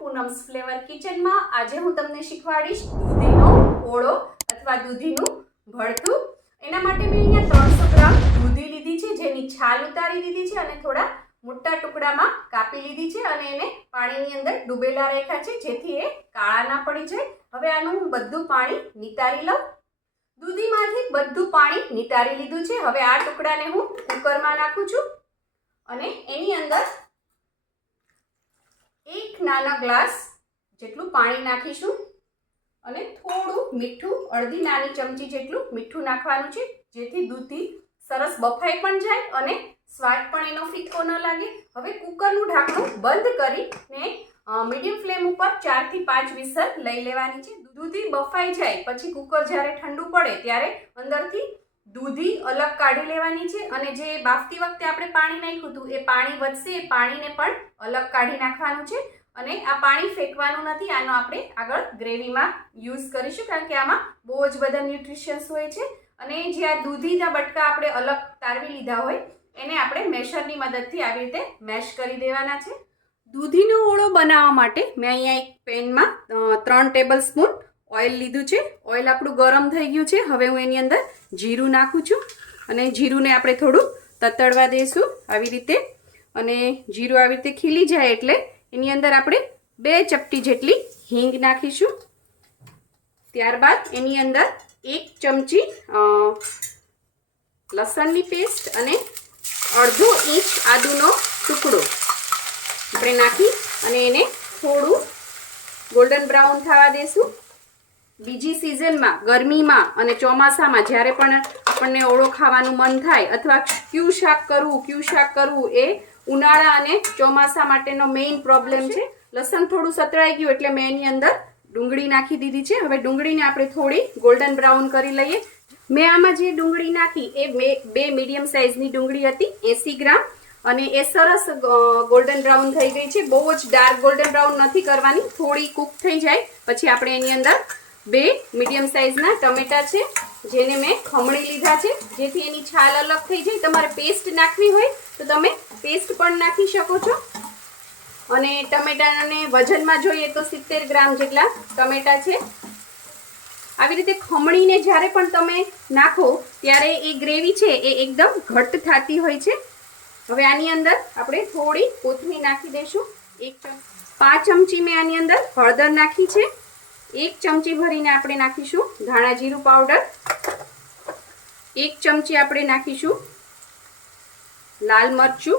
Poonam's flavour કિચનમાં આજે હું તમને શીખવાડીશ દૂધીનો ઓળો અથવા દૂધીનું ભળતું. એના માટે મેં અહીંયા ત્રણસો ગ્રામ દૂધી લીધી છે, જેની છાલ ઉતારી દીધી છે અને થોડા મોટા ટુકડામાં કાપી લીધી છે અને એને પાણીની અંદર ડૂબેલા રાખ્યા છે, જેથી એ કાળા ના પડી જાય. હવે આનું હું બધું પાણી નિતારી લઉં. દૂધીમાંથી બધું પાણી નિતારી લીધું છે. હવે આ ટુકડાને હું કુકરમાં નાખું છું અને એની અંદર નાના ગ્લાસ જેટલું પાણી નાખીશું અને થોડું મીઠું, અડધી નાની ચમચી જેટલું મીઠું નાખવાનું છે, જેથી દૂધી સરસ બફાઈ પણ જાય અને સ્વાદ પણ એનો ફીકો ન લાગે. હવે કુકરનું ઢાંકણું બંધ કરીને મીડિયમ ફ્લેમ ઉપર ચારથી પાંચ વિસલ લઈ લેવાની છે. દૂધી બફાઈ જાય, પછી કુકર જ્યારે ઠંડુ પડે ત્યારે અંદરથી દૂધી અલગ કાઢી લેવાની છે અને જે બાફતી વખતે આપણે પાણી નાખ્યું હતું, એ પાણી વધશે, એ પાણીને પણ અલગ કાઢી નાખવાનું છે. અને આ પાણી ફેંકવાનું નથી, આનો આપણે આગળ ગ્રેવીમાં યુઝ કરીશું, કારણ કે આમાં બહુ જ બધા ન્યુટ્રિશન્સ હોય છે. અને જે આ દૂધીના બટકા આપણે અલગ તારવી લીધા હોય, એને આપણે મેશરની મદદથી આવી રીતે મેશ કરી દેવાના છે. દૂધીનો ઓળો બનાવવા માટે મેં અહીંયા એક પેનમાં ત્રણ ટેબલ સ્પૂન ઓઇલ લીધું છે. ઓઇલ આપણું ગરમ થઈ ગયું છે. હવે હું એની અંદર જીરું નાખું છું અને જીરુંને આપણે થોડું તતડવા દઈશું. આવી રીતે. અને જીરું આવી રીતે ખીલી જાય એટલે એની અંદર આપણે બે ચપટી જેટલી હિંગ નાખીશું. ત્યારબાદ એની અંદર એક ચમચી લસણની પેસ્ટ અને અડધો ઇંચ આદુનો ટુકડો. આપણે નાખી અને એને થોડું ગોલ્ડન બ્રાઉન થવા દેશું. બીજી સિઝનમાં ગરમીમાં અને ચોમાસામાં જ્યારે પણ આપણને ઓળો ખાવાનું મન થાય અથવા ક્યુ શાક કરવું, ક્યુ શાક કરવું એ ઉનાળા અને ચોમાસા માટેનો મેઇન પ્રોબ્લેમ છે. લસણ થોડું સતરાઈ ગયું એટલે મેં એની અંદર ડુંગળી નાખી દીધી છે. હવે ડુંગળીને આપણે થોડી ગોલ્ડન બ્રાઉન કરી લઈએ. મેં આમાં જે ડુંગળી નાખી એ બે- મીડિયમ સાઇઝની ડુંગળી હતી, એસી ગ્રામ. અને એ સરસ ગોલ્ડન બ્રાઉન થઈ ગઈ છે. બહુ જ ડાર્ક ગોલ્ડન બ્રાઉન નથી કરવાની. થોડી કૂક થઈ જાય. પછી આપણે એની અંદર બે મીડિયમ સાઇઝના ટમેટા છે, જેને મેં ખમણી લીધા છે. જેથી એની છાલ અલગ થઈ જાય. તમારે પેસ્ટ નાખવી હોય તો તમે પેસ્ટ પણ નાખી શકો છો. અને ટમેટાને વજનમાં જોઈએ તો સિત્તેર ગ્રામ જેટલા ટમેટા છે. આવી રીતે ખમણીને જ્યારે પણ તમે નાખો, ત્યારે એ ગ્રેવી છે એ એકદમ ઘટ્ટ થતી હોય છે. હવે આની અંદર આપણે થોડી કોથમીર નાખી દઈશું. એક પાંચ ચમચી મેં આની અંદર હળદર નાખી છે. એક ચમચી ભરીને આપણે નાખીશું ધાણા જીરું પાવડર. એક ચમચી આપણે નાખીશું લાલ મરચું.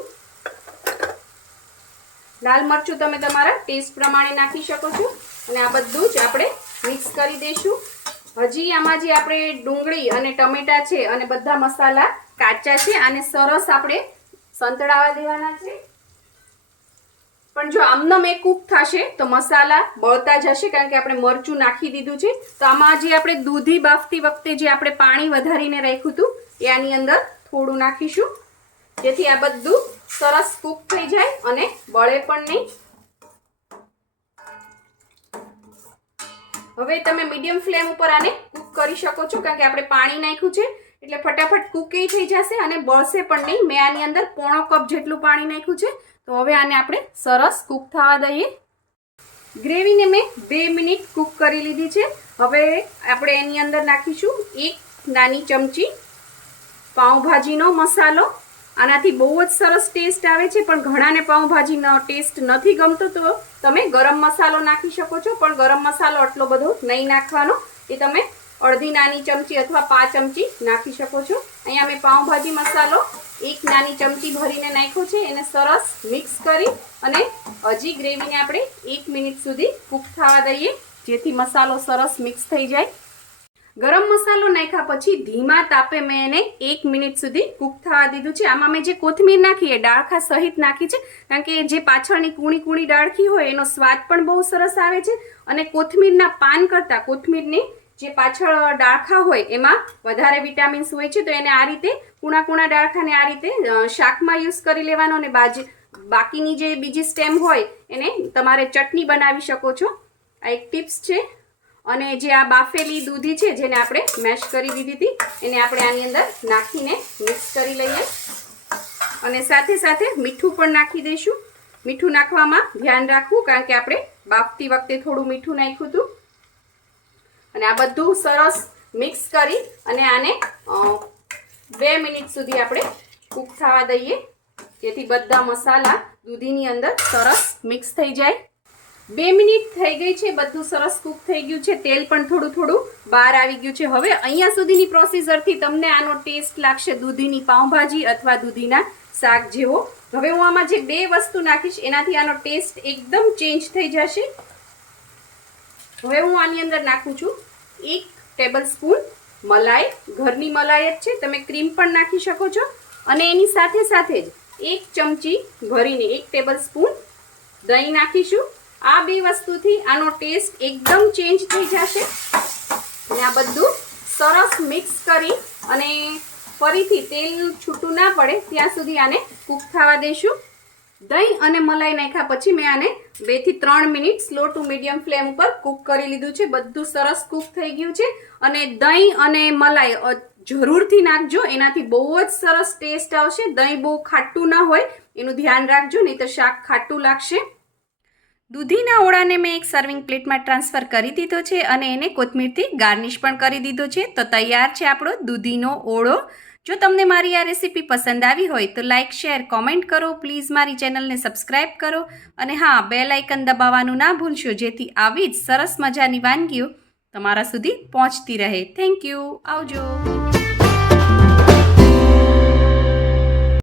લાલ મરચું તમે તમારા ટેસ્ટ પ્રમાણે નાખી શકો છો અને આ બધું જ આપણે મિક્સ કરી દઈશું. હજી આમાં જે આપણે ડુંગળી અને ટમેટા છે અને બધા મસાલા કાચા છે, આને સરસ આપણે સંતળાવા દેવાના છે. પણ જો આમનો મેં કૂક થશે, તો મસાલા બળતા જશે, કારણ કે આપણે મરચું નાખી દીધું છે. તો આમાં જે આપણે દૂધી બાફતી વખતે જે આપણે પાણી વધારીને રાખ્યું હતું, એ આની અંદર થોડું નાખીશું. જેથી આ બધું સરસ કૂક થઈ જાય અને બળે પણ નહીં. હવે તમે મીડિયમ ફ્લેમ ઉપર આને કૂક કરી શકો છો, કારણ કે આપણે પાણી નાખ્યું છે. એટલે ફટાફટ કૂકે થઈ જશે અને બળશે પણ નહીં. મેં આની અંદર પોણો કપ જેટલું પાણી નાખ્યું છે. તો હવે આને આપણે સરસ કૂક થવા દઈએ. ગ્રેવીને મેં બે મિનિટ કૂક કરી લીધી છે. હવે આપણે એની અંદર નાખીશું એક નાની ચમચી પાઉંભાજીનો મસાલો. આનાથી બહુ જ સરસ ટેસ્ટ આવે છે, પણ ઘણાને પાઉંભાજીનો ટેસ્ટ નથી ગમતો. તો તમે ગરમ મસાલો નાખી શકો છો, પણ ગરમ મસાલો આટલો બધો નહીં નાખવાનો. એ તમે અડધી નાની ચમચી અથવા પાંચ ચમચી નાખી શકો છો. અહીંયા મેં પાઉંભાજી મસાલો એક નાની ચમચી ભરીને નાખ્યો છે. એને સરસ મિક્સ કરી અને હજી ગ્રેવીને આપણે એક મિનિટ સુધી કૂક થવા દઈએ, જેથી મસાલો સરસ મિક્સ થઈ જાય. ગરમ મસાલો નાખ્યા પછી ધીમા તાપે મેં એને એક મિનિટ સુધી કૂક થવા દીધું છે. આમાં મેં જે કોથમીર નાખી એ ડાળખા સહિત નાખી છે, કારણ કે જે પાછળની કૂણી કૂણી ડાળખી હોય એનો સ્વાદ પણ બહુ સરસ આવે છે અને કોથમીરના પાન કરતાં કોથમીરની જે પાછળ ડાળખા હોય એમાં વધારે વિટામિન્સ હોય છે, તો એને આ રીતે કૂણા કૂણા ડાળખાને આ રીતે શાકમાં યુઝ કરી લેવાનો અને બાજી, બાકીની જે બીજી સ્ટેમ હોય એને તમારે ચટણી બનાવી શકો છો. આ એક ટિપ્સ છે. અને જે આ બાફેલી દૂધી છે, જેને આપણે મેશ કરી દીધી હતી, એને આપણે આની અંદર નાખીને મિક્સ કરી લઈએ. અને સાથે સાથે મીઠું પણ નાખી દઈશું. મીઠું નાખવામાં ધ્યાન રાખવું, કારણ કે આપણે બાફતી વખતે થોડું મીઠું નાખ્યું હતું. અને આ બધું સરસ મિક્સ કરી અને આને બે મિનિટ સુધી આપણે કૂક થવા દઈએ. જેથી બધા મસાલા દૂધીની અંદર સરસ મિક્સ થઈ જાય. બે મિનિટ થઈ ગઈ છે, બધું સરસ કૂક થઈ ગયું છે. તેલ પણ થોડું થોડું બહાર આવી ગયું છે. હવે અહીંયા સુધીની પ્રોસીજરથી તમને આનો ટેસ્ટ લાગશે દૂધીની પાઉંભાજી અથવા દૂધીના શાક જેવો. હવે હું આમાં જે બે વસ્તુ નાખીશ, એનાથી આનો ટેસ્ટ એકદમ ચેન્જ થઈ જશે. હવે હું આની અંદર નાખું છું એક ટેબલ સ્પૂન મલાઈ, ઘરની મલાઈ જ છે, તમે ક્રીમ પણ નાખી શકો છો. અને એની સાથે સાથે જ એક ચમચી ભરીને એક ટેબલ સ્પૂન દહીં નાખીશું. આ બે વસ્તુથી આનો ટેસ્ટ એકદમ ચેન્જ થઈ જશે. અને આ બધું સરસ મિક્સ કરી અને ફરીથી તેલ છૂટું ના પડે, ત્યાં સુધી આને કૂક થવા દઈશું દહીં અને મલાઈ નાખ્યા પછી મેં આને બેથી ત્રણ minute slow to medium flame ઉપર કૂક કરી લીધું છે. બધું સરસ કૂક થઈ ગયું છે અને દહીં અને મલાઈ જરૂરથી નાખજો. એનાથી બહુ જ સરસ ટેસ્ટ આવશે. દહીં બહુ ખાટું ના હોય, એનું ધ્યાન રાખજો નહીં તો શાક ખાટું લાગશે. દૂધીના ઓળાને મેં એક સર્વિંગ પ્લેટમાં ટ્રાન્સફર કરી દીધો છે અને એને કોથમીરથી ગાર્નિશ પણ કરી દીધો છે. તો તૈયાર છે આપણો દૂધીનો ઓળો. જો તમને મારી આ રેસીપી પસંદ આવી હોય તો લાઇક શેર, કોમેન્ટ કરો. પ્લીઝ મારી ચેનલને સબસ્ક્રાઇબ કરો. અને હા બે લાઇકન દબાવવાનું ના ભૂલશો, જેથી આવી જ સરસ મજાની વાનગીઓ તમારા સુધી પહોંચતી રહે. Thank you. આવજો.